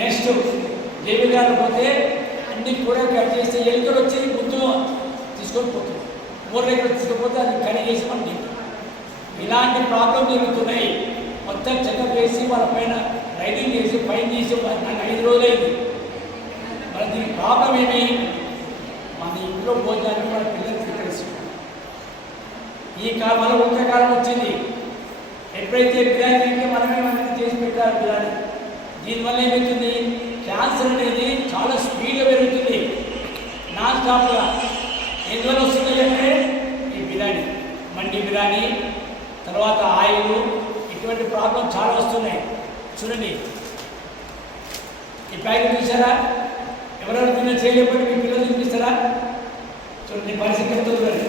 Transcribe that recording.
Next JB గారు పోతే అన్ని కూడా కట్ చేస్తే ఎలుకలు వచ్చి ముందు తీసుకొని పోతుంది. మూడు దగ్గర తీసుకుపోతే అది కడిగేసి మనం తింటాం. ఇలాంటి ప్రాబ్లం జరుగుతున్నాయి. మొత్తం చెకప్ చేసి వాళ్ళ పైన రైడింగ్ చేసి ఫైన్ చేసి నాకు 5 రోజులైంది. మరి దీనికి ప్రాబ్లం ఏమి? మన ఇంట్లో భోజనాన్ని మన పిల్లలకి తెలుసు. ఈ కాలంలో ఉత్తరకాలం వచ్చింది. ఎప్పుడైతే బిర్యానీ అంటే మనమే చేసి పెట్టారు బిర్యానీ. దీనివల్ల ఏమవుతుంది? క్యాన్సర్ అనేది చాలా స్పీడ్గా పెరుగుతుంది, నాన్ స్టాప్గా. ఎందువల్ల వస్తున్నాయి అంటే ఈ బిర్యానీ, మండి బిర్యానీ, తర్వాత ఆయిల్, ఇటువంటి ప్రాబ్లం చాలా వస్తున్నాయి. చూడండి, ఈ ప్యాకెట్ చూసారా? ఎవరెవరు తిన్న చేయలేకపోతే మీ పిల్లలు చూపిస్తారా? చూడండి పరిస్థితి ఎంత చూడండి.